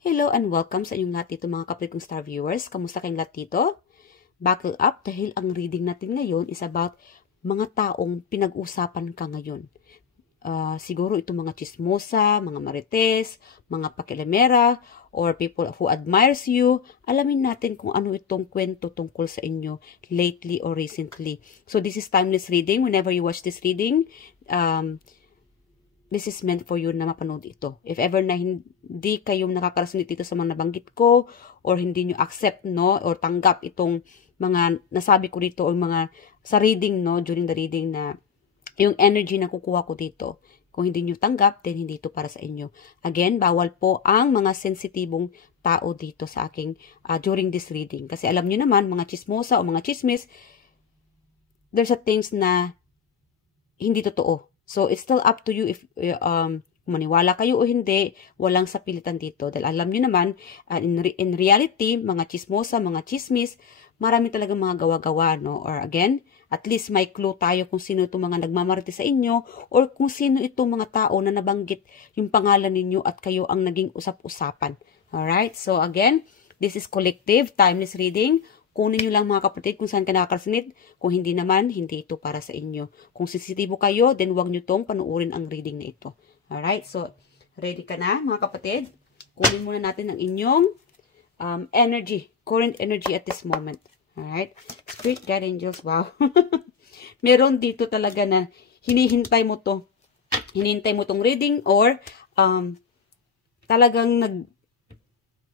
Hello and welcome sa inyong lahat dito mga kapatid kong star viewers. Kamusta kayong lahat dito? Buckle up dahil ang reading natin ngayon is about mga taong pinag-usapan ka ngayon. Siguro itong mga chismosa, mga marites, mga pakialamera, or people who admires you. Alamin natin kung ano itong kwento tungkol sa inyo lately or recently. So this is timeless reading. Whenever you watch this reading, this is meant for you na mapanood ito. If ever na hindi kayong nakakarasunit dito sa mga nabanggit ko, or hindi nyo accept, no, or tanggap itong mga nasabi ko dito, or mga sa reading, no, during the reading na yung energy na kukuha ko dito, kung hindi nyo tanggap, then hindi ito para sa inyo. Again, bawal po ang mga sensitibong tao dito sa aking, during this reading. Kasi alam nyo naman, mga chismosa o mga chismis, there's a things na hindi totoo. So, it's still up to you if maniwala kayo o hindi, walang sapilitan dito. Dahil alam nyo naman, in reality, mga chismosa, mga chismis, marami talaga mga gawa-gawa, no? Or again, at least may clue tayo kung sino itong mga nagmamarti sa inyo or kung sino itong mga tao na nabanggit yung pangalan ninyo at kayo ang naging usap-usapan. Alright? So, again, this is collective, timeless reading. Kunin nyo lang mga kapatid kung saan ka nakakasunit. Kung hindi naman, hindi ito para sa inyo. Kung sensitibo kayo, then huwag nyo tong panuorin ang reading na ito. Alright? So, ready ka na mga kapatid? Kunin muna natin ang inyong energy, current energy at this moment. Alright? Spirit guide angels, wow. Meron dito talaga na hinihintay mo to. Hinihintay mo tong reading or talagang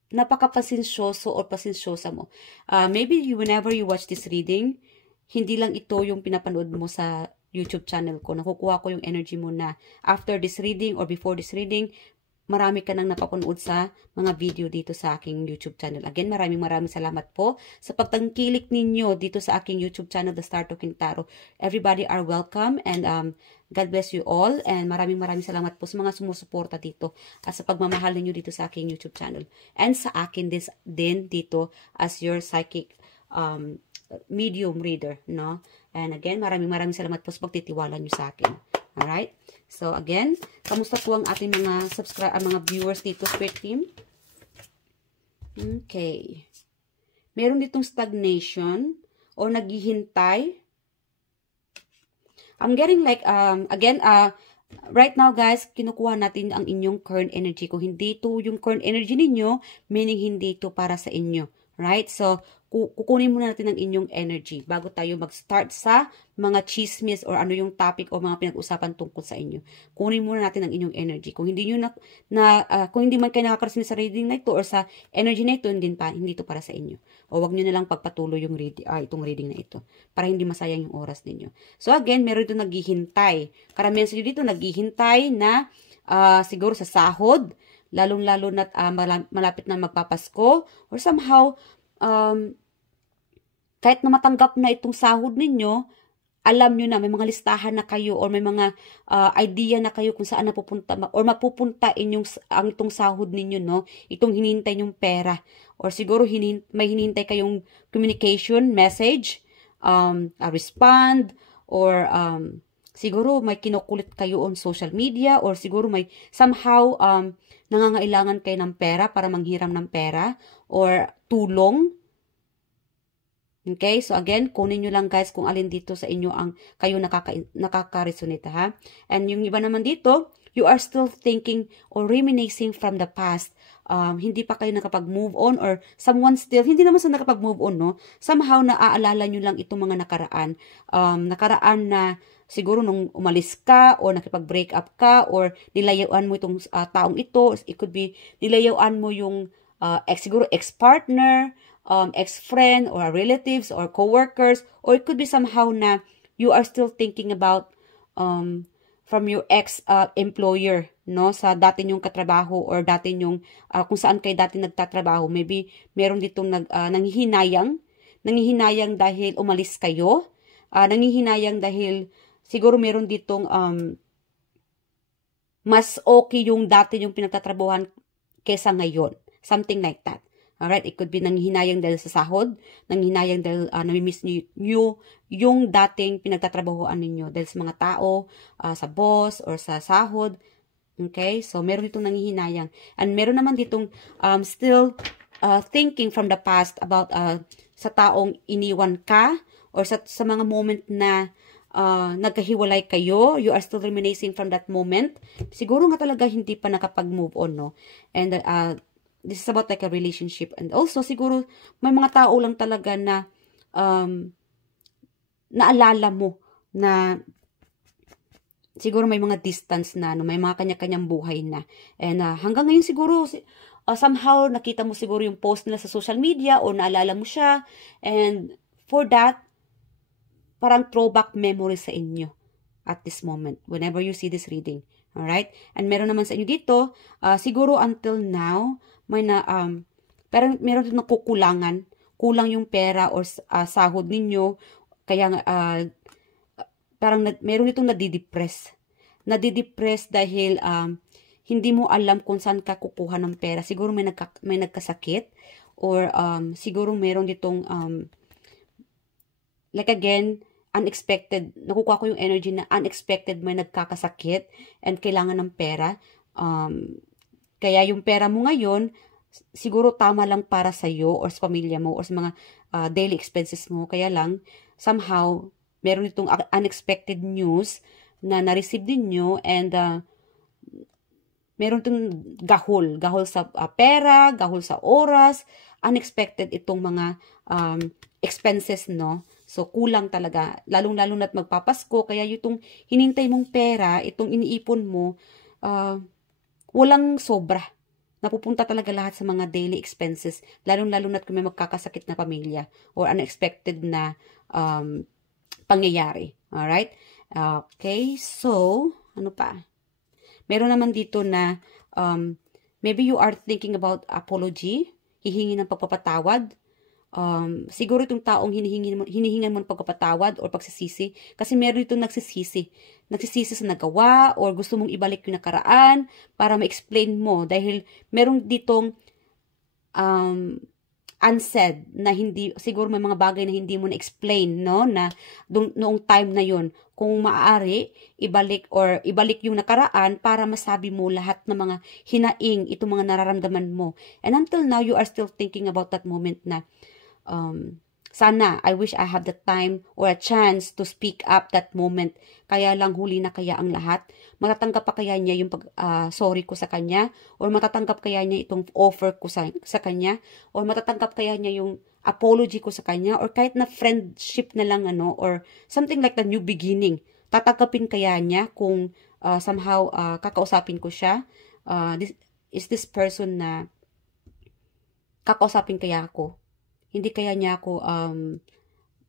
napaka-pasensyoso or pasensyosa mo. Maybe whenever you watch this reading, hindi lang ito yung pinapanood mo sa YouTube channel ko. Nakukuha ko yung energy mo na after this reading or before this reading, marami ka nang napapanood sa mga video dito sa aking YouTube channel. Again, maraming salamat po sa pagtangkilik ninyo dito sa aking YouTube channel, The Star Talking Tarot. Everybody are welcome and God bless you all. And maraming salamat po sa mga sumusuporta dito at sa pagmamahal ninyo dito sa aking YouTube channel. And sa akin din dito as your psychic medium reader, no? And again, maraming salamat po sa pagtitiwala nyo sa akin. Alright? So, again, kamusta po ang ating mga mga viewers dito, Spirit Team? Okay. Meron ditong stagnation or naghihintay. I'm getting like, again, right now, guys, kinukuha natin ang inyong current energy. Kung hindi ito yung current energy ninyo, meaning hindi ito para sa inyo. Right? So, kukunin muna natin ang inyong energy bago tayo mag-start sa mga chismis or ano yung topic o mga pinag-usapan tungkol sa inyo. Kunin muna natin ang inyong energy. Kung hindi nyo kung hindi man kayo nakakarasin sa reading na ito or sa energy na ito, hindi ito para sa inyo. O wag nyo na lang pagpatuloy yung itong reading na ito para hindi masayang yung oras ninyo. So again, meron ito naghihintay. Karamihan sa inyo dito naghihintay na siguro sa sahod, lalong-lalo na malapit na magpapasko or somehow kahit na matanggap na itong sahod ninyo, alam nyo na may mga listahan na kayo or may mga idea na kayo kung saan napupunta or mapupunta ang itong sahod ninyo, no? Itong hinihintay nyong pera or siguro may hinihintay kayong communication, message, a respond or siguro may kinukulit kayo on social media or siguro may somehow nangangailangan kayo ng pera para manghiram ng pera or tulong. Okay? So again, kunin nyo lang guys kung alin dito sa inyo ang kayo nakaka-resonate, ha? And yung iba naman dito, you are still thinking or reminiscing from the past. Hindi pa kayo nakapag-move on or someone still, hindi naman sa nakapag-move on, no? Somehow naaalala nyo lang itong mga nakaraan. Nakaraan na siguro nung umalis ka or nakipag-break up ka or nilayuan mo itong taong ito. It could be nilayuan mo yung siguro ex-partner, ex-friend or relatives or co-workers, or it could be somehow na you are still thinking about from your ex-employer, no? Sa dati nyong katrabaho or dati nyong kung saan kayo dati nagtatrabaho. Maybe meron ditong nanghihinayang dahil umalis kayo, nanghihinayang dahil siguro meron ditong mas okay yung dati yung pinagtatrabahuhan kesa ngayon. Something like that. Alright, it could be nanghihinayang dahil sa sahod, nanghihinayang dahil namimiss niyo yung dating pinagtatrabahoan ninyo dahil sa mga tao, sa boss or sa sahod. Okay? So, meron ditong nanghihinayang. And meron naman ditong still thinking from the past about sa taong iniwan ka or sa mga moment na nagkahiwalay kayo, you are still reminiscing from that moment. Siguro nga talaga hindi pa nakapag-move on, no? And this is about like a relationship. And also, siguro may mga tao lang talaga na naalala mo na siguro may mga distance na, no? May mga kanya-kanyang buhay na. And hanggang ngayon siguro, somehow nakita mo siguro yung post nila sa social media o naalala mo siya. And for that, parang throwback memory sa inyo at this moment whenever you see this reading. Alright? And meron naman sa inyo dito, siguro until now, may parang meron din nakukulangan. Kulang yung pera or sahod ninyo. Kaya parang meron itong nadidepress. Nadidepress dahil hindi mo alam kung saan ka kukuha ng pera. Siguro may nagkasakit or siguro meron ditong like again, unexpected. Nakukuha ko yung energy na unexpected may nagkakasakit and kailangan ng pera. Kaya yung pera mo ngayon, siguro tama lang para sa'yo or sa pamilya mo or sa mga daily expenses mo. Kaya lang, somehow, meron itong unexpected news na na-receive din nyo and meron itong gahol sa pera, gahol sa oras, unexpected itong mga expenses, no? So, kulang talaga. Lalong-lalo na't magpapasko. Kaya itong hinintay mong pera, itong iniipon mo, walang sobra. Napupunta talaga lahat sa mga daily expenses. Lalong-lalo na't kung may magkakasakit na pamilya or unexpected na pangyayari. Alright? Okay, so, ano pa? Meron naman dito na maybe you are thinking about apology, hihingi ng pagpapatawad. Siguro itong taong hinihingan mo ng pagpapatawad or pagsisisi kasi meron itong nagsisisi sa nagawa or gusto mong ibalik yung nakaraan para ma-explain mo dahil meron ditong unsaid na hindi, siguro may mga bagay na hindi mo na-explain, no, na noong time na yon kung maaari, ibalik yung nakaraan para masabi mo lahat ng mga hinaing, itong mga nararamdaman mo. And until now, you are still thinking about that moment na sana, I wish I have the time or a chance to speak up that moment. Kaya lang huli na kaya ang lahat. Matatanggap pa kaya niya yung sorry ko sa kanya? Or matatanggap kaya niya itong offer ko sa kanya? Or matatanggap kaya niya yung apology ko sa kanya? Or kahit na friendship na lang, ano? Or something like the new beginning. Tatanggapin kaya niya kung somehow kakausapin ko siya? Is this person na kakausapin kaya ako? Hindi kaya niya ako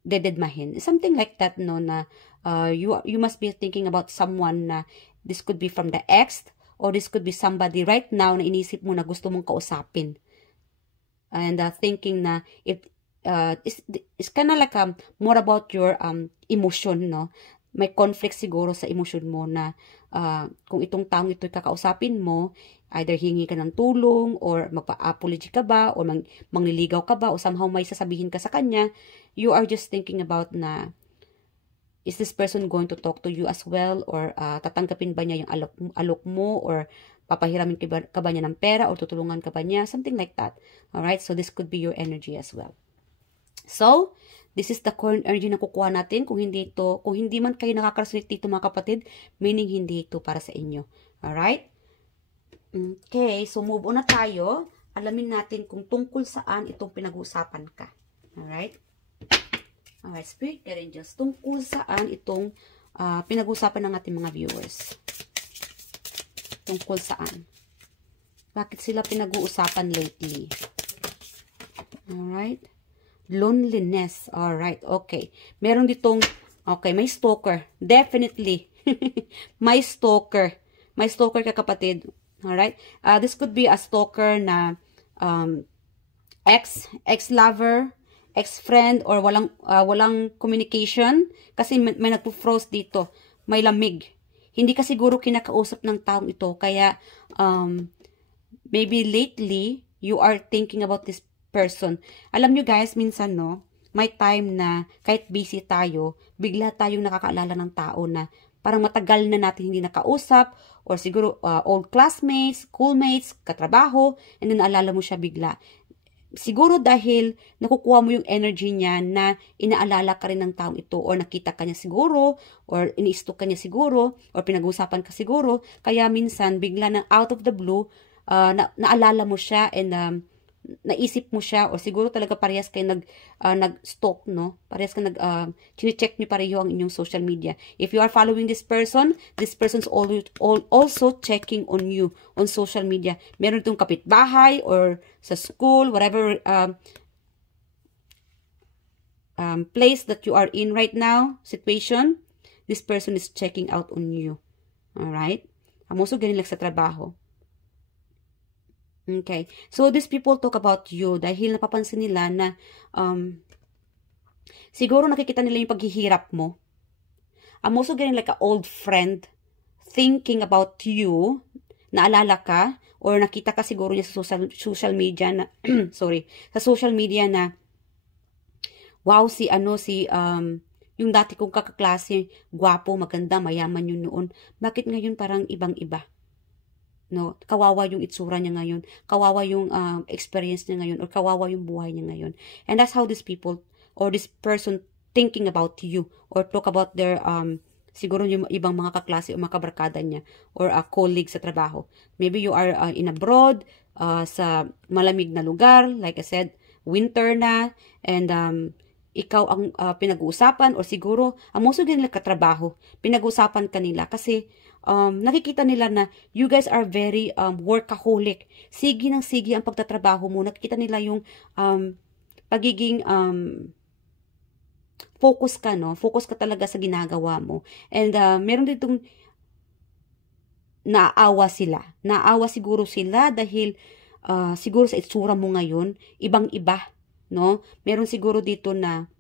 dededmahin. Something like that, no, na you must be thinking about someone na this could be from the ex or this could be somebody right now na inisip mo na gusto mong kausapin. And thinking na it's kind of like more about your emotion, no? May conflict siguro sa emotion mo na kung itong taong ito'y kakausapin mo, either hingi ka ng tulong or magpa-apology ka ba or mangliligaw ka ba o somehow may sasabihin ka sa kanya, you are just thinking about na is this person going to talk to you as well or tatanggapin ba niya yung alok mo or papahiramin ka ba niya ng pera or tutulungan ka ba niya, something like that. Alright, so this could be your energy as well. So, this is the current energy na kukuha natin. Kung hindi man kayo nakaka-resonate dito mga kapatid, meaning hindi ito para sa inyo. Alright? Okay, so move on na tayo. Alamin natin kung tungkol saan itong pinag-uusapan ka. Alright? Alright, Spirit Angels, tungkol saan itong pinag-uusapan ng ating mga viewers. Tungkol saan? Bakit sila pinag-uusapan lately? Alright? Loneliness. Alright, okay. Meron ditong, okay, may stalker. Definitely. May stalker. May stalker ka kapatid. Alright? This could be a stalker na ex-lover, ex-friend, or walang communication. Kasi may nagpo-froze dito. May lamig. Hindi ka siguro kinakausap ng taong ito. Kaya, maybe lately, you are thinking about this person. Alam nyo guys, minsan no, may time na kahit busy tayo, bigla tayong nakakaalala ng tao na parang matagal na natin hindi nakausap, or siguro old classmates, schoolmates, katrabaho, and then naalala mo siya bigla. Siguro dahil nakukuha mo yung energy niya na inaalala ka rin ng taong ito, or nakita ka niya siguro, or ini-stalk ka niya siguro, or pinag-usapan ka siguro, kaya minsan bigla na out of the blue, naalala mo siya, and naisip mo siya, o siguro talaga parehas kayo nag-stalk, no? Parehas ka chine-check niyo pareho ang inyong social media. If you are following this person's also checking on you on social media. Meron itong kapitbahay or sa school, whatever place that you are in right now, situation, this person is checking out on you. Alright? Also, ganun lang sa trabaho. Okay. So, these people talk about you dahil napapansin nila na siguro nakikita nila yung paghihirap mo. I'm also getting like an old friend thinking about you, naalala ka, or nakita ka siguro niya sa social media na, sorry, sa social media na, wow, yung dati kong kakaklase, gwapo, maganda, mayaman yun noon. Bakit ngayon parang ibang-iba? No, kawawa yung itsura niya ngayon, kawawa yung experience niya ngayon, or kawawa yung buhay niya ngayon. And that's how these people or this person thinking about you, or talk about their siguro yung ibang mga kaklase o mga kabarkada niya, or colleagues sa trabaho. Maybe you are in abroad, sa malamig na lugar, like I said, winter na, and ikaw ang pinag-uusapan, or siguro ang most of nila katrabaho, pinag-uusapan kanila kasi nakikita nila na you guys are very workaholic. Sige ng sige ang pagtatrabaho mo. Nakikita nila yung pagiging focus ka, no? Focus ka talaga sa ginagawa mo. And meron ditong naawa sila. Naawa siguro sila dahil siguro sa itsura mo ngayon, ibang-iba, no? Meron siguro dito na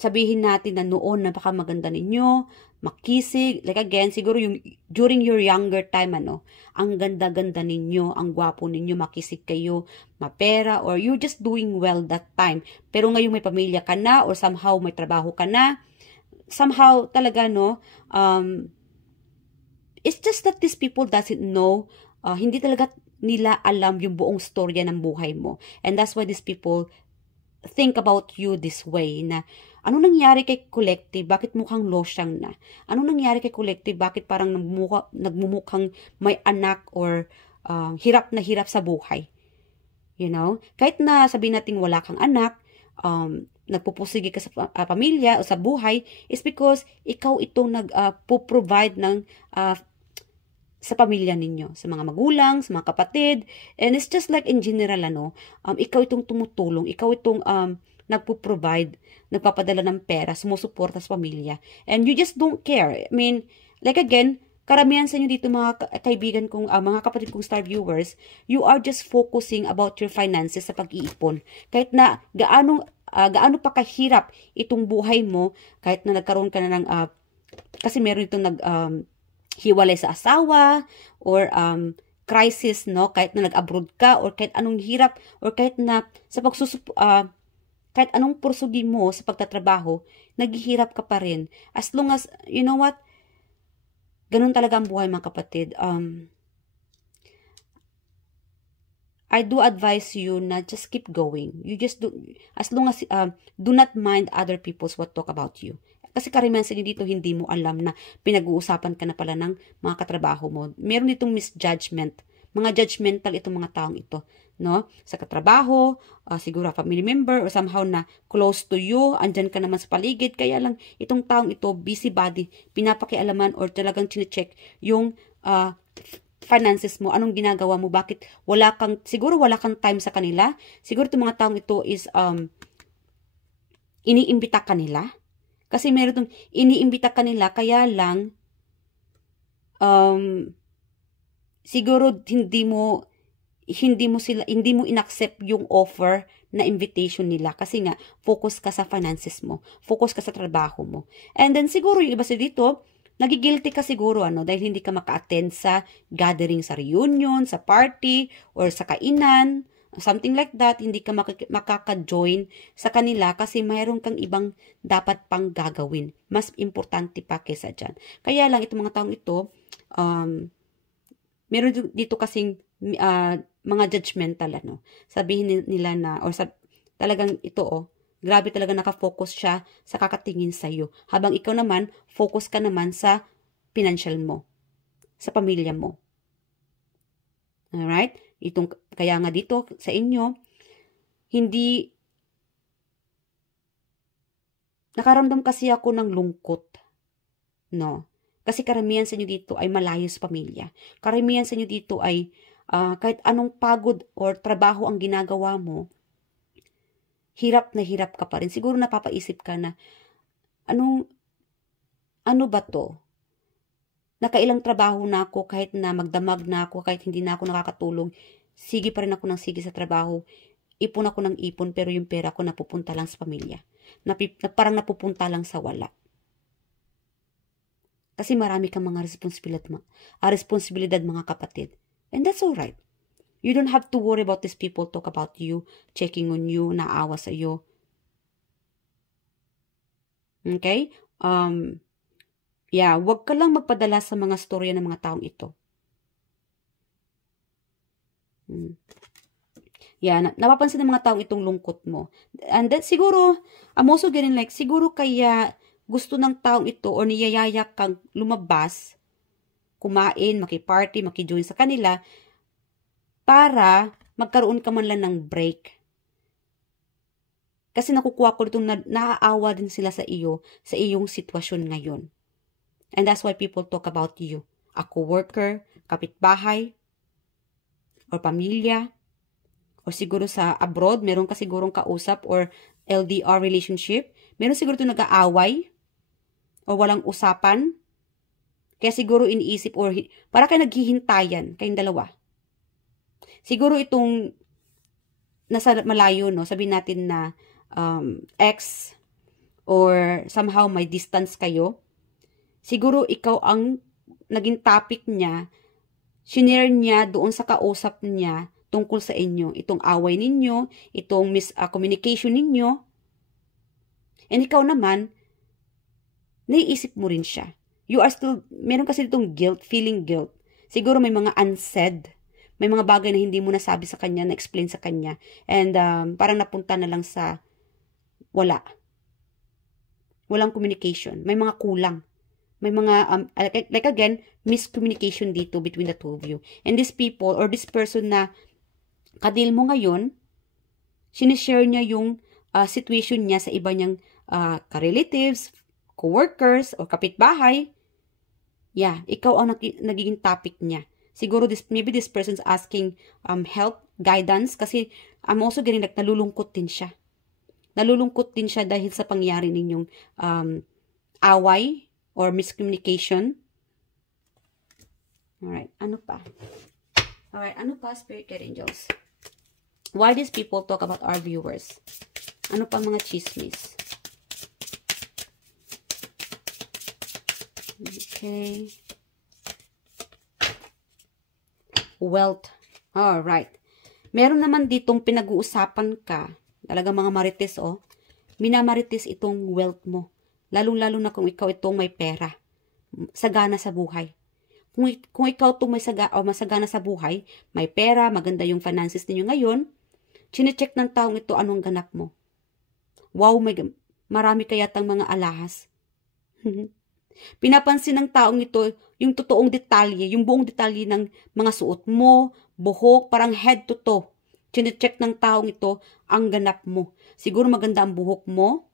sabihin natin na noon napakamaganda ninyo, makisig, like again, siguro yung during your younger time, ang ganda-ganda ninyo, ang gwapo ninyo, makisig kayo, mapera, or you just doing well that time. Pero ngayon may pamilya ka na, or somehow may trabaho ka na, somehow talaga, no, it's just that these people doesn't know, hindi talaga nila alam yung buong storya ng buhay mo. And that's why these people think about you this way, na ano nangyari kay Collective? Bakit mukhang losyang na? Ano nangyari kay Collective? Bakit parang nagmumukhang may anak, or hirap na hirap sa buhay? You know? Kahit na sabihin natin wala kang anak, nagpupusigi ka sa pamilya o sa buhay, is because ikaw itong nagpo-provide ng sa pamilya ninyo, sa mga magulang, sa mga kapatid, and it's just like in general, ikaw itong tumutulong, ikaw itong nagpo-provide, nagpapadala ng pera, sumusuporta sa pamilya, and you just don't care. I mean, like again, karamihan sa inyo dito mga kaibigan kong, mga kapatid kong star viewers, you are just focusing about your finances sa pag-iipon. Kahit na gaano pa kahirap itong buhay mo, kahit na nagkaroon ka na ng, kasi meron itong hiwalay sa asawa, or crisis, no, kahit na nag-abroad ka, or kahit anong hirap, or kahit na sa kahit anong pursugi mo sa pagtatrabaho, naghihirap ka pa rin. As long as, you know what, ganun talaga ang buhay, mga kapatid. I do advise you na just keep going. You just do, as long as, do not mind other people's what talk about you. Kasi karamihan sa inyo dito, hindi mo alam na pinag-uusapan ka na pala ng mga katrabaho mo. Meron ditong misjudgment. Mga judgmental itong mga taong ito, no? Sa katrabaho, siguro family member, or somehow na close to you, andyan ka naman sa paligid, kaya lang itong taong ito, busybody, pinapakialaman, or talagang chine-check yung finances mo, anong ginagawa mo, bakit siguro wala kang time sa kanila, siguro itong mga taong ito is, iniimbita ka nila, kasi meron itong iniimbita ka nila, kaya lang, siguro hindi mo inaccept yung offer na invitation nila kasi nga focus ka sa finances mo, focus ka sa trabaho mo. And then siguro yung iba sa dito, nagigilty ka siguro dahil hindi ka maka-attend sa gathering, sa reunion, sa party, or sa kainan, something like that, hindi ka makaka-join sa kanila kasi mayroon kang ibang dapat pang gagawin. Mas importante pa kesa dyan. Kaya lang, itong mga taong ito, meron dito kasing mga judgmental, ano. Sabihin nila na, talagang ito, grabe talaga nakafocus siya sa kakatingin sa'yo. Habang ikaw naman, focus ka naman sa financial mo, sa pamilya mo. Alright? Kaya nga dito sa inyo, hindi, nakaramdam kasi ako ng lungkot. No? Kasi karamihan sa inyo dito ay malayo sa pamilya. Karamihan sa inyo dito ay kahit anong pagod or trabaho ang ginagawa mo, hirap na hirap ka pa rin. Siguro napapaisip ka na, ano ba to? Nakailang trabaho na ako, kahit na magdamag na ako, kahit hindi na ako nakakatulong, sige pa rin ako ng sige sa trabaho. Ipon ako ng ipon, pero yung pera ko napupunta lang sa pamilya. Parang napupunta lang sa wala. Kasi marami kang mga responsibilidad mga kapatid. And that's alright. You don't have to worry about these people talk about you, checking on you, naawa sa iyo. Okay? Wag ka lang magpadala sa mga storya ng mga taong ito. Napapansin ng mga taong itong lungkot mo. And that siguro, I'm also getting like, siguro kaya gusto ng taong ito o niyayaya kang lumabas, kumain, makiparty, makijoin sa kanila, para magkaroon ka man lang ng break. Kasi nakukuha ko itong naaawa din sila sa iyo, sa iyong sitwasyon ngayon. And that's why people talk about you. A co-worker, kapitbahay, or pamilya, or siguro sa abroad, meron ka sigurong kausap, or LDR relationship, meron siguro ito nag-aaway, o walang usapan, kaya siguro iniisip, or para kayo naghihintayan, kayong dalawa. Siguro itong nasa malayo, no, sabihin natin na ex, or somehow may distance kayo, siguro ikaw ang naging topic niya, shinare niya doon sa kausap niya tungkol sa inyo, itong away ninyo, itong miscommunication ninyo, and ikaw naman, naiisip mo rin siya. You are still, meron kasi itong guilt, feeling guilt. Siguro may mga unsaid, may mga bagay na hindi mo nasabi sa kanya, na-explain sa kanya, and parang napunta na lang sa wala. Walang communication, may mga kulang. May mga, like again, miscommunication dito between the two of you. And these people, or this person na kadil mo ngayon, sinishare niya yung situation niya sa iba niyang ka-relatives, co-workers, or kapitbahay. Ikaw ang nagiging topic niya. Siguro, maybe this person's asking help, guidance, kasi I'm also getting like, nalulungkot din siya. Nalulungkot din siya dahil sa pangyari ninyong away, or miscommunication. Alright, ano pa? Spirit guide angels? Why these people talk about our viewers? Ano pa mga chismis? Okay. Wealth. Alright. Meron naman ditong pinag-uusapan ka. Talaga mga marites, minamarites itong wealth mo. Lalo-lalo na kung ikaw itong may pera. Sagana sa buhay. Kung ikaw itong masagana sa buhay, may pera, maganda yung finances ninyo ngayon, chinecheck ng taong ito anong ganap mo. Wow, marami kayatang mga alahas. Pinapansin ng taong ito yung totoong detalye, yung buong detalye ng mga suot mo, buhok, parang head to toe. Chinecheck ng taong ito ang ganap mo. Siguro maganda ang buhok mo.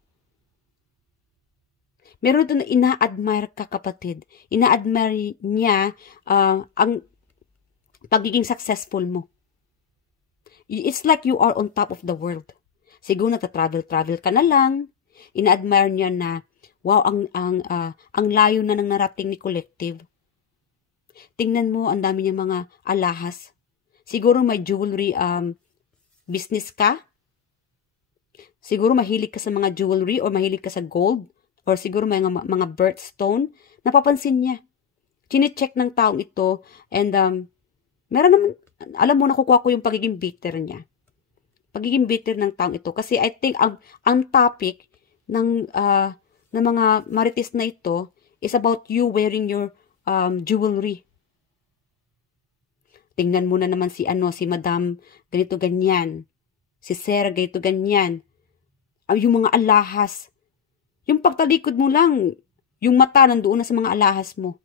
Meron ito na ina-admire ka, kapatid. Ina-admire niya ang pagiging successful mo. It's like you are on top of the world. Siguro nagta-travel ka na lang. Ina-admire niya na, wow, ang layo na ng narating ni Collective. Tingnan mo, ang dami niya mga alahas. Siguro may jewelry business ka. Siguro mahilig ka sa mga jewelry or mahilig ka sa gold. Or siguro may mga birthstone, napapansin niya. Chine-check ng taong ito, and meron naman, alam mo, nakukuha ko yung pagiging bitter niya. Pagiging bitter ng taong ito. Kasi I think ang topic ng mga marites na ito is about you wearing your jewelry. Tingnan mo na naman si Madam ganito ganyan. Si Sir ganito ganyan. Yung mga alahas. Yung pagtalikod mo lang, yung mata nandoon na sa mga alahas mo.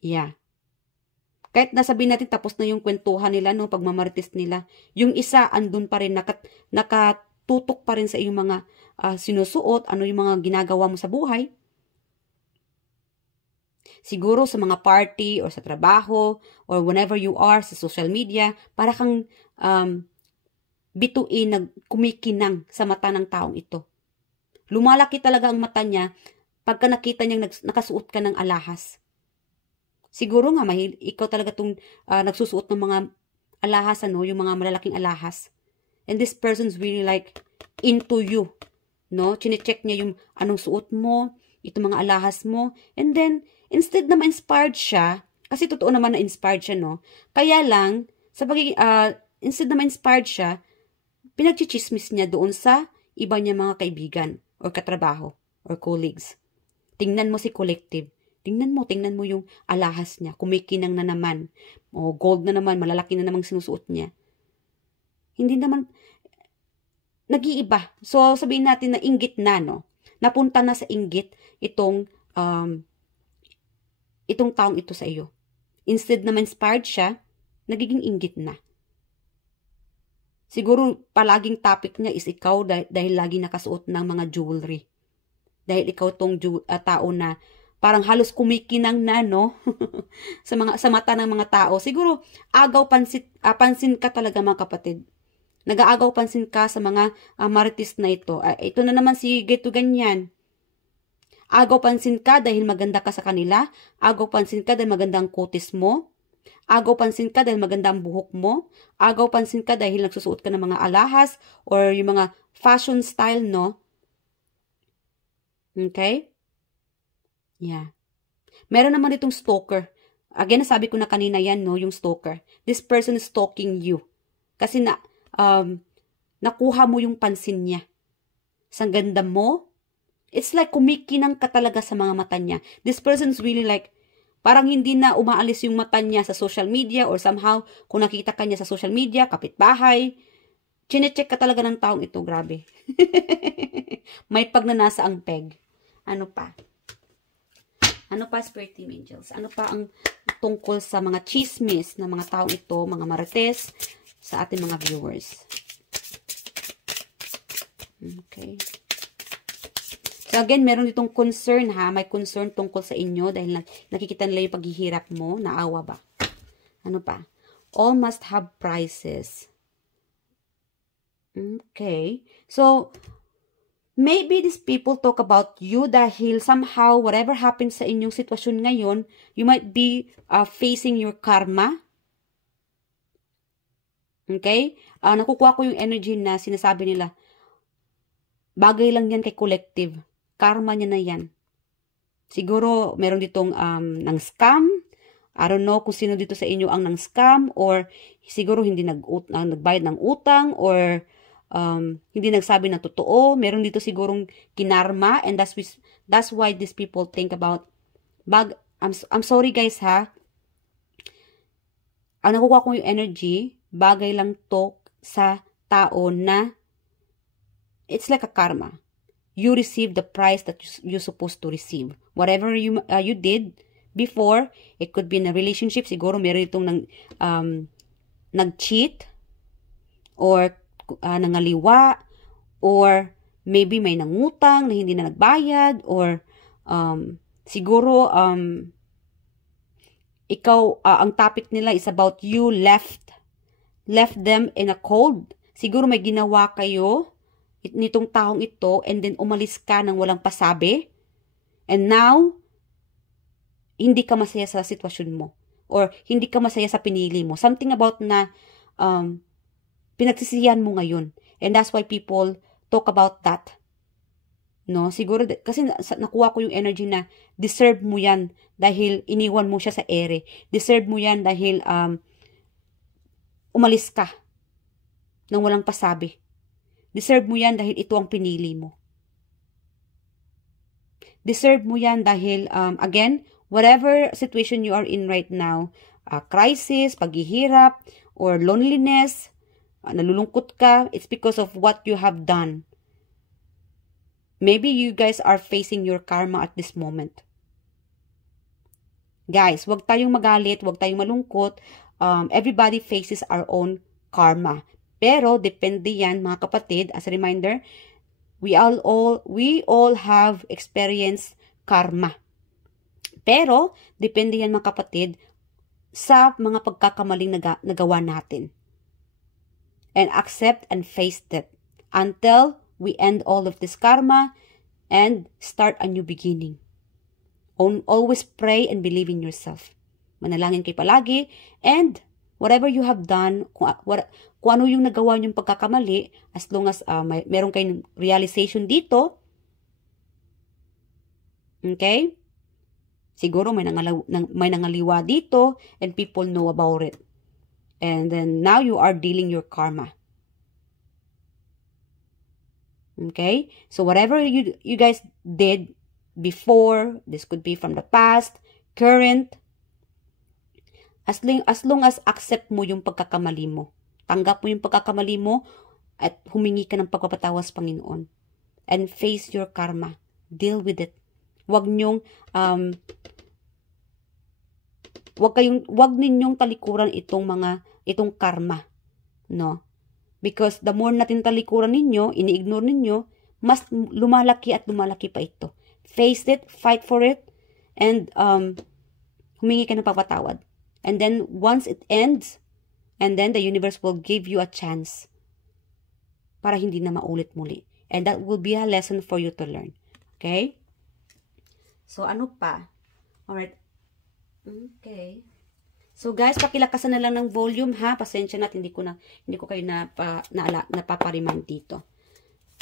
Yeah. Kahit nasabihin natin tapos na yung kwentuhan nila, no, pagmamarites nila, yung isa andun pa rin, nakatutok pa rin sa iyong mga sinusuot, ano yung mga ginagawa mo sa buhay. Siguro sa mga party or sa trabaho or whenever you are sa social media, para kang bituin, kumikinang sa mata ng taong ito. Lumalaki talaga ang mata niya pagka nakita niyang nakasuot ka ng alahas. Siguro nga, ikaw talaga itong nagsusuot ng mga alahas, yung mga malalaking alahas. And this person's really like into you. No? Chine-check niya yung anong suot mo, itong mga alahas mo. And then, instead na ma-inspired siya, kasi totoo naman na inspired siya, no? Kaya lang, instead na ma-inspired siya, pinagchichismis niya doon sa iba niya mga kaibigan or katrabaho or colleagues. Tingnan mo si Collective. Tingnan mo yung alahas niya. Kumikinang na naman. O gold na naman, malalaki na namang sinusuot niya. Hindi naman, nag-iiba. So, sabihin natin na inggit na, no? Napunta na sa inggit itong taong ito sa iyo. Instead na ma-inspired siya, nagiging inggit na. Siguro, palaging topic niya is ikaw dahil lagi nakasuot ng mga jewelry. Dahil ikaw tong tao na parang halos kumikinang na, no? sa mata ng mga tao. Siguro, pansin ka talaga, mga kapatid. Nag-aagaw pansin ka sa mga marites na ito. Ito na naman si Geto ganyan. Agaw pansin ka dahil maganda ka sa kanila. Agaw pansin ka dahil maganda ang kutis mo. Agaw pansin ka dahil maganda ang buhok mo. Agaw pansin ka dahil nagsusuot ka ng mga alahas or yung mga fashion style, no? Okay? Yeah. Meron naman itong stalker. Again, nasabi ko na kanina yan, no? Yung stalker. This person is stalking you. Kasi nakuha mo yung pansin niya. Sa ganda mo, it's like kumikinang ka talaga sa mga mata niya. This person's really like, parang hindi na umaalis yung mata niya sa social media or somehow, kung nakita ka niya sa social media, kapitbahay, chine-check ka talaga ng taong ito. Grabe. May pagnanasa ang peg. Ano pa? Ano pa, Spirit Team Angels? Ano pa ang tungkol sa mga chismis na mga taong ito, mga marites, sa ating mga viewers? Okay. So again, meron ditong concern, ha? May concern tungkol sa inyo dahil nakikita nila yung paghihirap mo. Naawa ba? Ano pa? All must have prices. Okay. So, maybe these people talk about you dahil somehow, whatever happens sa inyong sitwasyon ngayon, you might be facing your karma. Okay? Nakukuha ko yung energy na sinasabi nila, bagay lang yan kay Collective. Karma niya na yan. Siguro, meron ditong ng scam. I don't know kung sino dito sa inyo ang ng scam or siguro hindi nagbayad ng utang or hindi nagsabi na totoo. Meron dito sigurong kinarma and that's why these people think about I'm sorry guys, ha. Ang nakukuha ko yung energy, bagay lang to sa tao na it's like a karma. You receive the price that you're supposed to receive. Whatever you did before, it could be in a relationship, siguro meron itong nag-cheat or nangaliwa, or maybe may nangutang na hindi na nagbayad, or siguro ikaw, ang topic nila is about you left them in a cold. Siguro may ginawa kayo nitong taong ito and then umalis ka nang walang pasabi, and now hindi ka masaya sa sitwasyon mo or hindi ka masaya sa pinili mo. Something about na pinagsisihan mo ngayon. And that's why people talk about that. No? Siguro, kasi nakuha ko yung energy na deserve mo yan dahil iniwan mo siya sa ere. Deserve mo yan dahil umalis ka nang walang pasabi. Deserve mo yan dahil ito ang pinili mo. Deserve mo yan dahil, again, whatever situation you are in right now, crisis, paghihirap, or loneliness, nalulungkot ka, it's because of what you have done. Maybe you guys are facing your karma at this moment. Guys, wag tayong magalit, wag tayong malungkot. Everybody faces our own karma. Pero, depende yan, mga kapatid, as a reminder, we all have experienced karma. Pero, depende yan, mga kapatid, sa mga pagkakamaling nagawa natin. And accept and face that until we end all of this karma and start a new beginning. Always pray and believe in yourself. Manalangin kayo palagi, and whatever you have done, kung ano yung nagawa niyong pagkakamali, as long as meron kayong realization dito, okay? Siguro may nangaliwa dito, and people know about it. And then now you are dealing your karma. Okay? So whatever you guys did before, this could be from the past, current, as long as accept mo yung pagkakamali mo. Tanggap mo yung pagkakamali mo at humingi ka ng pagpapatawas, Panginoon. And face your karma. Deal with it. Wag ninyong talikuran itong karma, no? Because the more natin talikuran ninyo, ini-ignore ninyo, mas lumalaki at lumalaki pa ito. Face it, fight for it, and humingi ka ng pagpatawad. And then once it ends, and then the universe will give you a chance para hindi na maulit muli. And that will be a lesson for you to learn. Okay? So, ano pa? Alright. Okay. So, guys, pakilakasan na lang ng volume, ha? Pasensya na, hindi ko kayo napapariman dito.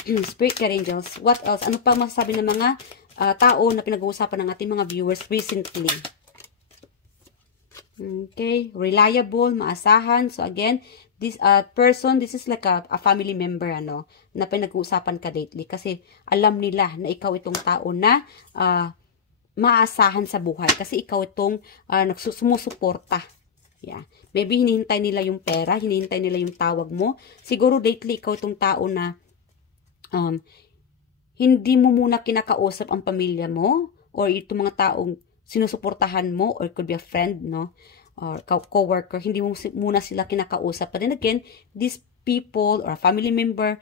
Spirit guide angels. What else? Ano pa masasabi ng mga tao na pinag-uusapan ng ating mga viewers recently? Okay. Reliable, maasahan. So, again, this person, this is like a family member, na pinag-uusapan ka lately. Kasi alam nila na ikaw itong tao na maasahan sa buhay. Kasi ikaw itong sumusuporta. Yeah. Maybe hinihintay nila yung pera, hinihintay nila yung tawag mo. Siguro lately, ikaw itong tao na hindi mo muna kinakausap ang pamilya mo or itong mga taong sinusuportahan mo, or it could be a friend, no? Or co-worker, hindi mo muna sila kinakausap. But then again, these people or a family member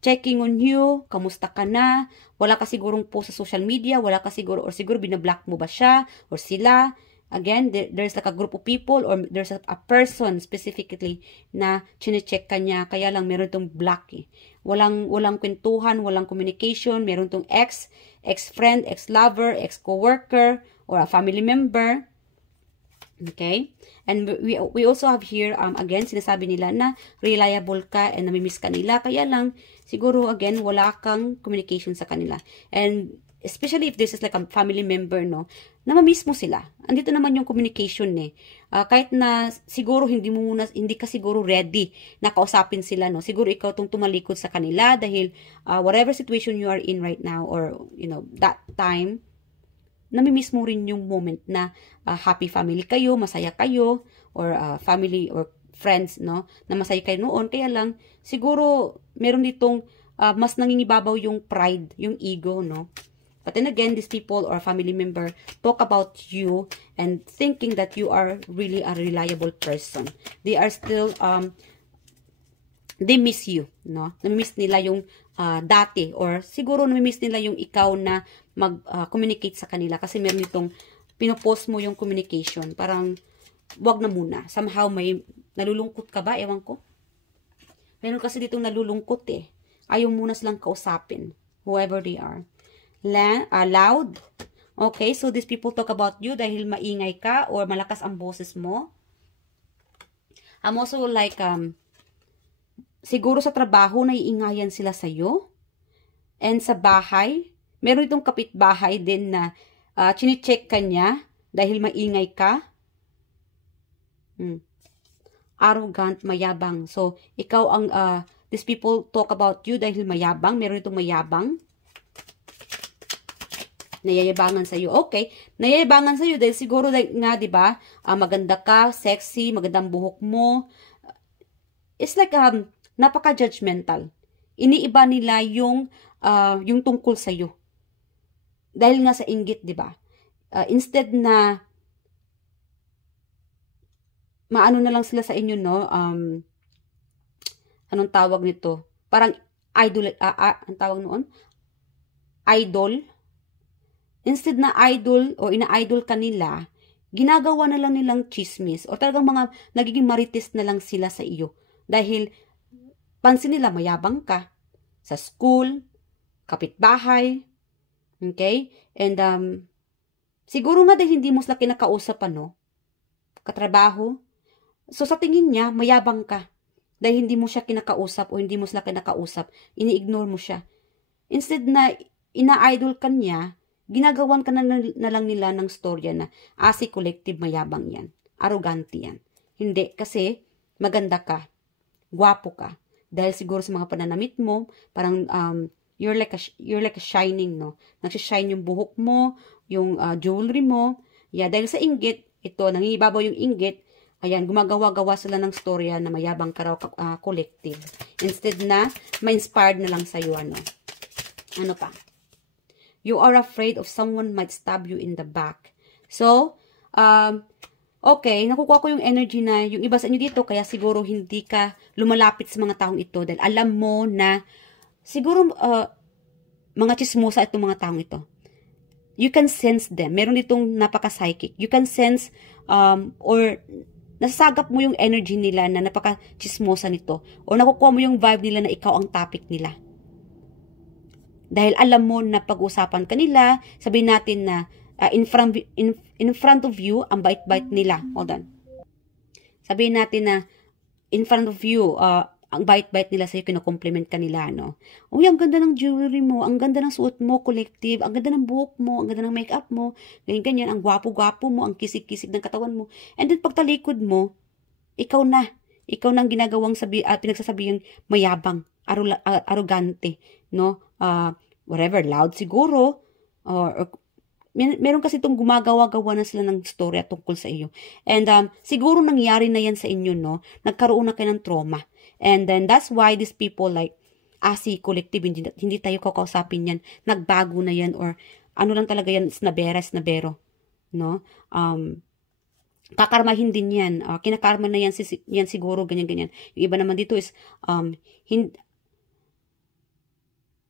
checking on you, kamusta ka na, wala ka sigurong post sa social media, wala ka siguro, or siguro binablock mo ba siya, or sila. Again, there's like a group of people, or there's a person specifically na chine-check ka niya, kaya lang meron itong block eh. Walang kwentuhan, walang communication, meron itong ex-friend, ex-lover, ex-coworker, or a family member. Okay? And we also have here, again, sinasabi nila na reliable ka and namimiss ka nila. Kaya lang, siguro, again, wala kang communication sa kanila. And especially if this is like a family member, no, namamiss mo sila. Andito naman yung communication eh. Kahit na siguro hindi ka siguro ready na kausapin sila, no. Siguro ikaw tong tumalikod sa kanila dahil whatever situation you are in right now, or that time, namimiss mo rin yung moment na happy family kayo, masaya kayo, or family or friends, no, na masaya kayo noon. Kaya lang, siguro, meron ditong mas nangingibabaw yung pride, yung ego, no. But then again, these people or family member talk about you and thinking that you are really a reliable person. They are still, they miss you, no. Namimiss nila yung dati, or siguro namimiss nila yung ikaw na mag-communicate sa kanila, kasi meron itong pinopost mo yung communication, parang wag na muna. Somehow may nalulungkot ka ba? Ewan ko. Meron kasi ditong nalulungkot eh. Ayaw muna silang kausapin, whoever they are. Loud. Okay, so these people talk about you dahil maingay ka or malakas ang boses mo. I'm also like, siguro sa trabaho, naiingayan sila sa'yo. And sa bahay, meron itong kapitbahay din na chine-check ka niya dahil maingay ka. arrogant, mayabang. So, ikaw ang, these people talk about you dahil mayabang. Meron itong mayabang. Nayayabangan sa'yo. Okay. Nayayabangan sa'yo dahil siguro nga, di ba, maganda ka, sexy, magandang buhok mo. It's like, napaka-judgmental. Iniiba nila yung tungkol sa'yo. Dahil nga sa inggit, di ba? Instead na, maano na lang sila sa inyo, no? Anong tawag nito? Parang idol, ang tawag noon? Idol. Instead na idol o ina-idol kanila, ginagawa na lang nilang chismis o talagang mga nagiging marites na lang sila sa iyo. Dahil pansin nila mayabang ka sa school, kapitbahay, okay? And siguro nga dahil hindi mo sila kinakausap, katrabaho. So sa tingin niya, mayabang ka. Dahil hindi mo siya kinakausap o hindi mo sila kinakausap, ini-ignore mo siya. Instead na ina-idol ka niya, ginagawan ka na lang nila ng storya na, si collective mayabang yan. Arrogante yan. Hindi, kasi maganda ka. Gwapo ka. Dahil siguro sa mga pananamit mo, parang you're like a shining, no? Nagsishine yung buhok mo, yung jewelry mo. Yeah, dahil sa inggit, ito, nangingibabaw yung inggit, ayan, gumagawa-gawa sila ng storya na mayabang ka raw collective. Instead na, ma-inspired na lang sa'yo, Ano pa? You are afraid of someone might stab you in the back. So, okay, nakukuha ko yung energy na yung iba sa inyo dito, kaya siguro hindi ka lumalapit sa mga taong ito dahil alam mo na siguro mga chismosa itong mga taong ito. You can sense them. Meron ditong napaka-psychic. You can sense or nasasagap mo yung energy nila na napaka-chismosa nito or nakukuha mo yung vibe nila na ikaw ang topic nila. Dahil alam mo na pag-usapan kanila, sabihin natin na in front of you, ang bait-bait nila. Hold on. Sabihin natin na in front of you, ang bait-bait nila sa'yo, kinukompliment kanila, Uy, ang ganda ng jewelry mo, ang ganda ng suot mo, collective, ang ganda ng buhok mo, ang ganda ng makeup mo, ganyan-ganyan, ang gwapo-gwapo mo, ang kisig-kisig ng katawan mo. And then pagtalikod mo, ikaw na ang ginagawang pinagsasabihang mayabang, arrogante, whatever, loud siguro, or meron kasi itong gumagawa-gawa na sila ng storya tungkol sa iyo. And siguro nangyari na yan sa inyo, nagkaroon na kayo ng trauma. And then that's why these people like, si collective, hindi tayo kakausapin yan, nagbago na yan, or ano lang talaga yan, snabero, kakarmahin din yan, kinakarma na yan, yan siguro, ganyan-ganyan. Yung iba naman dito is,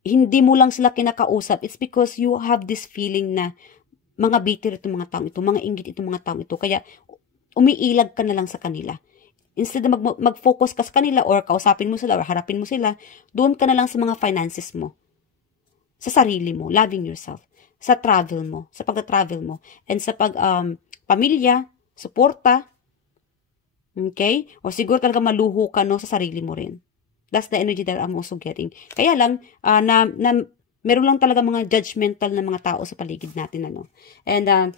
hindi mo lang sila kinakausap. It's because you have this feeling na mga bitter itong mga taong ito, mga inggit itong mga taong ito. Kaya umiilag ka na lang sa kanila. Instead na mag-focus ka sa kanila or kausapin mo sila or harapin mo sila, doon ka na lang sa mga finances mo. Sa sarili mo, loving yourself. Sa travel mo, sa pag-travel mo. And sa pamilya, suporta. Okay? O siguro talaga maluho ka sa sarili mo rin. That's the energy that I'm also getting. Kaya lang, meron lang talaga mga judgmental na mga tao sa paligid natin, And,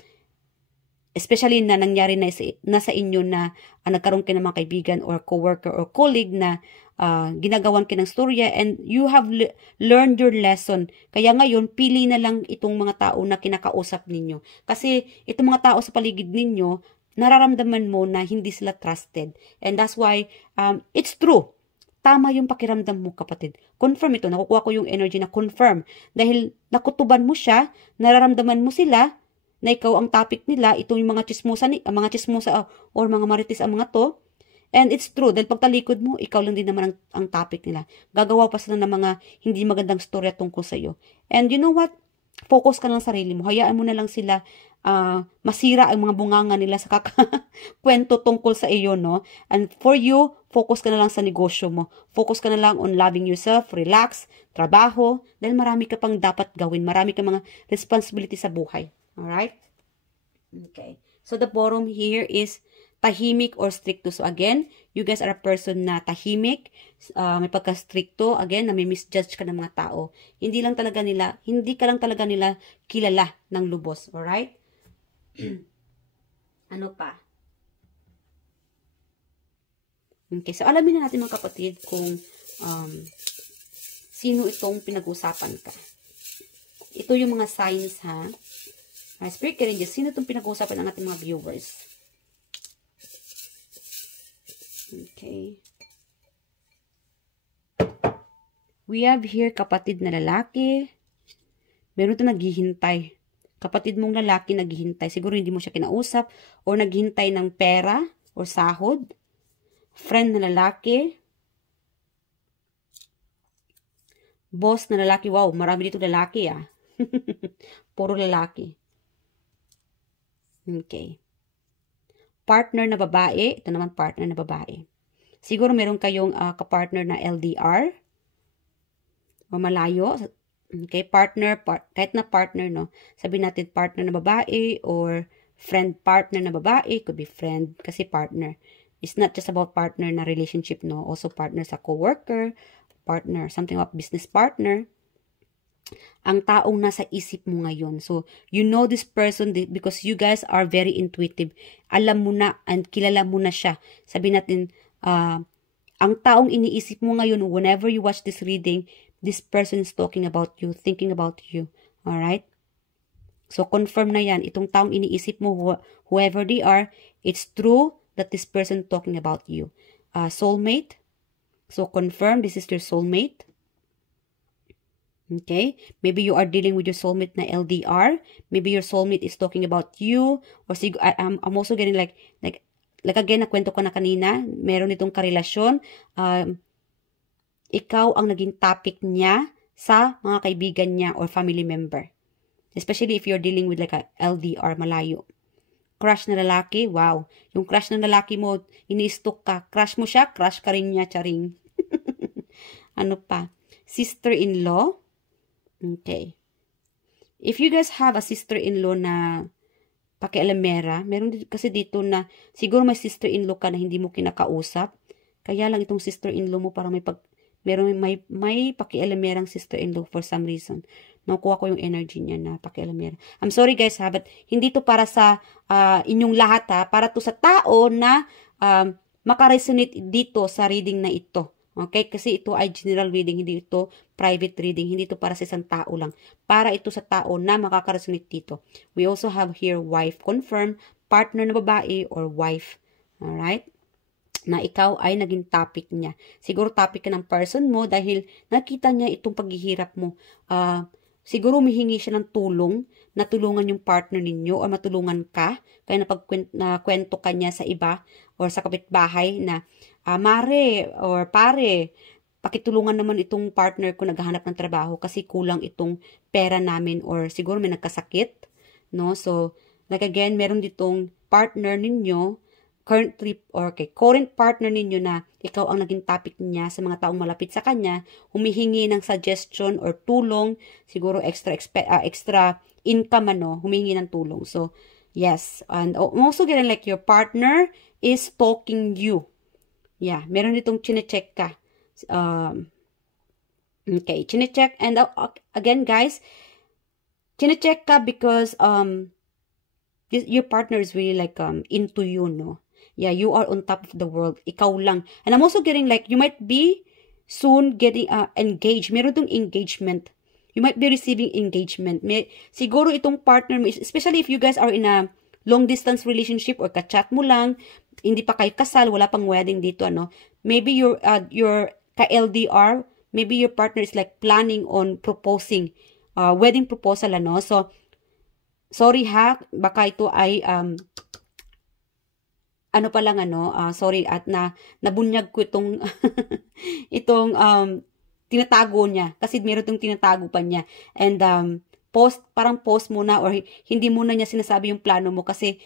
especially na nangyari na sa inyo na nagkaroon kayo ng mga kaibigan or coworker or colleague na ginagawan kayo ng storya and you have learned your lesson. Kaya ngayon, pili na lang itong mga tao na kinakausap ninyo. Kasi itong mga tao sa paligid ninyo, nararamdaman mo na hindi sila trusted. And that's why, it's true. Tama yung pakiramdam mo, kapatid. Confirm ito. Nakukuha ko yung energy na confirm. Dahil nakutuban mo siya, nararamdaman mo sila, na ikaw ang topic nila, ito yung mga chismosa or mga marites ang mga to. And it's true. Dahil pagtalikod mo, ikaw lang din naman ang topic nila. Gagawa pa sila ng mga hindi magandang storya tungkol sa iyo. And you know what? Focus ka lang sa sarili mo. Hayaan mo na lang sila masira ang mga bunganga nila sa kwento tungkol sa iyo, And for you, focus ka na lang sa negosyo mo. Focus ka na lang on loving yourself, relax, trabaho, dahil marami ka pang dapat gawin. Marami ka mga responsibility sa buhay. Alright? Okay. So the bottom here is tahimik or stricto. So again, you guys are a person na tahimik, may pagka-stricto, again, na may misjudge ka ng mga tao. Hindi ka lang talaga nila kilala ng lubos. Alright? Ano pa? Okay, so alamin na natin mga kapatid kung sino itong pinag-usapan ka. Ito yung mga signs, ha? Spirit guide, sino itong pinag-usapan ng ating mga viewers? Okay. We have here kapatid na lalaki. Meron ito naghihintay. Kapatid mong lalaki naghihintay. Siguro hindi mo siya kinausap or naghihintay ng pera or sahod. Friend na lalaki. Boss na lalaki. Wow, marami dito lalaki, ah. Puro lalaki. Okay. Partner na babae. Ito naman partner na babae. Siguro meron kayong kapartner na LDR o malayo. Okay, partner, kahit na partner, no? Sabihin natin partner na babae or friend partner na babae. Could be friend kasi partner. It's not just about partner na relationship, no? Also partner sa coworker, partner, something about business partner. Ang taong nasa isip mo ngayon. So, you know this person because you guys are very intuitive. Alam mo na and kilala mo na siya. Sabihin natin, ang taong iniisip mo ngayon, whenever you watch this reading, this person is talking about you, thinking about you. Alright? So, confirm na yan. Itong taong iniisip mo, whoever they are, it's true that this person talking about you. Soulmate. So, confirm this is your soulmate. Okay? Maybe you are dealing with your soulmate na LDR. Maybe your soulmate is talking about you. Or I'm also getting like again, nakwento ko na kanina, meron itong karelasyon. Ikaw ang naging topic niya sa mga kaibigan niya or family member. Especially if you're dealing with like a LDR, malayo. Crush na lalaki, wow. Yung crush na lalaki mo, ini-stalk ka. Crush mo siya, crush ka rin niya, charing. Ano pa? Sister-in-law. Okay. If you guys have a sister-in-law na pakialamera, meron kasi dito na siguro may sister-in-law ka na hindi mo kinakausap. Kaya lang itong sister-in-law mo parang may pakialamerang sister-in-law for some reason. Nakuha ko yung energy niya na pakialamera. I'm sorry guys ha, but hindi to para sa inyong lahat ha. Para to sa tao na makaresonate dito sa reading na ito. Okay? Kasi ito ay general reading, hindi ito private reading. Hindi ito para sa isang tao lang. Para ito sa tao na makakaresonate dito. We also have here wife confirm, partner na babae or wife. Alright? Na ikaw ay naging topic niya. Siguro topic ka ng person mo dahil nakita niya itong paghihirap mo. Siguro humihingi siya ng tulong, natulungan yung partner ninyo o matulungan ka. Kaya napagkwento ka niya sa iba or sa kapitbahay na mare or pare, pakitulungan naman itong partner ko naghahanap ng trabaho kasi kulang itong pera namin or siguro may nagkasakit. No? So, like again, meron ditong partner ninyo current partner ninyo na ikaw ang naging topic niya sa mga taong malapit sa kanya, humihingi ng suggestion or tulong, siguro extra income humihingi ng tulong. So, yes. And also getting like your partner is stalking you. Yeah, meron ditong chinecheck ka. Okay, chinecheck. And again, guys, chinecheck ka because your partner is really like into you, no? Yeah, you are on top of the world. Ikaw lang. And I'm also getting like, you might be soon getting engaged. Meron itong engagement. You might be receiving engagement. Siguro itong partner mo, especially if you guys are in a long distance relationship or ka-chat mo lang, hindi pa kayo kasal, wala pang wedding dito, ano. Maybe your ka-LDR, maybe your partner is like planning on proposing, wedding proposal, ano. So, sorry ha, baka ito ay, sorry, at nabunyag ko itong, tinatago niya. Kasi meron itong tinatago pa niya. And, parang post muna or hindi muna niya sinasabi yung plano mo kasi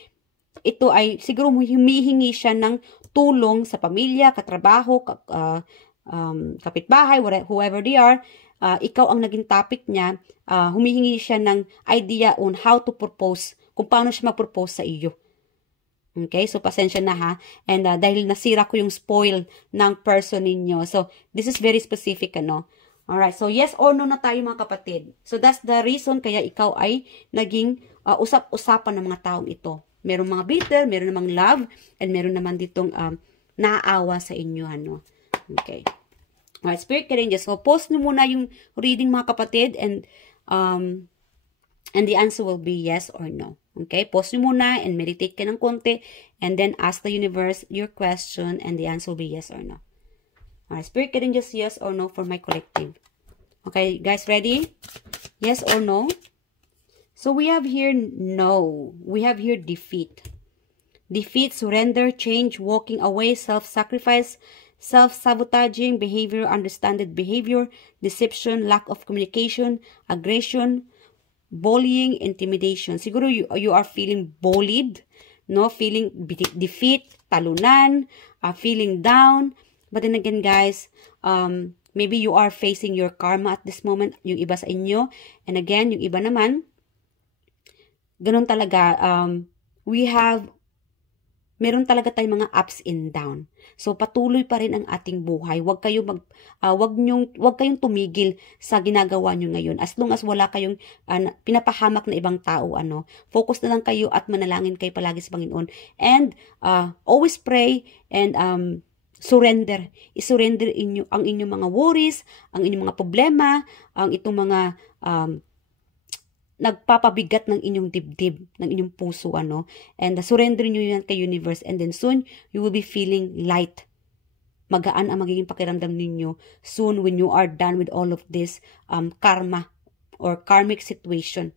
ito ay, siguro humihingi siya ng tulong sa pamilya, katrabaho, kapitbahay, whoever they are. Ikaw ang naging topic niya. Humihingi siya ng idea on how to propose, kung paano siya mag-propose sa iyo. Okay, so pasensya na ha. And dahil nasira ko yung spoil ng person ninyo. So, this is very specific, ano. Alright, so yes or no na tayo mga kapatid. So, that's the reason kaya ikaw ay naging usap-usapan ng mga taong ito. Merong mga bitter, meron namang love, and meron naman ditong naaawa sa inyo, ano. Okay. Alright, Spirit Guide Angels. So, post nyo muna yung reading, mga kapatid, and the answer will be yes or no. Okay? Post nyo muna and meditate ka ng konti, and then ask the universe your question, and the answer will be yes or no. Alright, Spirit Guide Angels, yes or no for my collective. Okay, guys, ready? Yes or no? So, we have here no. We have here defeat. Defeat, surrender, change, walking away, self-sacrifice, self-sabotaging behavior, understanded behavior, deception, lack of communication, aggression, bullying, intimidation. Siguro you are feeling bullied, no? Feeling defeat, talunan, feeling down. But then again, guys, maybe you are facing your karma at this moment, yung iba sa inyo. And again, yung iba naman, ganun talaga, meron talaga tayong mga ups and down. So, patuloy pa rin ang ating buhay. Huwag kayong tumigil sa ginagawa nyo ngayon. As long as wala kayong pinapahamak na ibang tao, focus na lang kayo at manalangin kayo palagi sa Panginoon. And, always pray and, surrender. I-surrender ang inyong mga worries, ang inyong mga problema, ang itong mga nagpapabigat ng inyong dibdib, ng inyong puso, and surrender nyo yan kay universe, and then soon, you will be feeling light. Magaan ang magiging pakiramdam ninyo soon when you are done with all of this karma or karmic situation.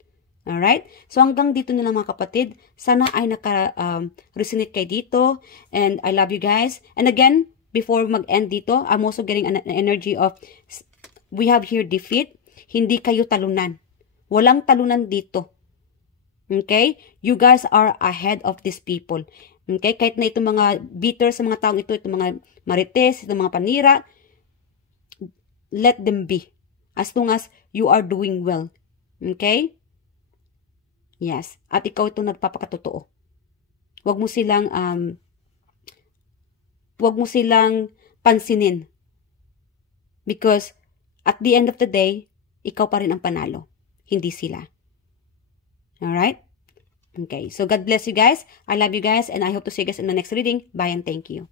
Alright? So, hanggang dito na lang, mga kapatid. Sana ay naka-resonate kayo dito. And I love you guys. And again, before mag-end dito, I'm also getting an energy of, we have here defeat. Hindi kayo talunan. Walang talunan dito. Okay? You guys are ahead of these people. Okay? Kahit na itong mga bitter sa mga taong ito, itong mga marites, itong mga panira, let them be. As long as you are doing well. Okay? Yes. At ikaw itong nagpapakatotoo. Huwag mo silang pansinin. Because at the end of the day, ikaw pa rin ang panalo. Hindi sila. Alright? Okay. So, God bless you guys. I love you guys. And I hope to see you guys in my next reading. Bye and thank you.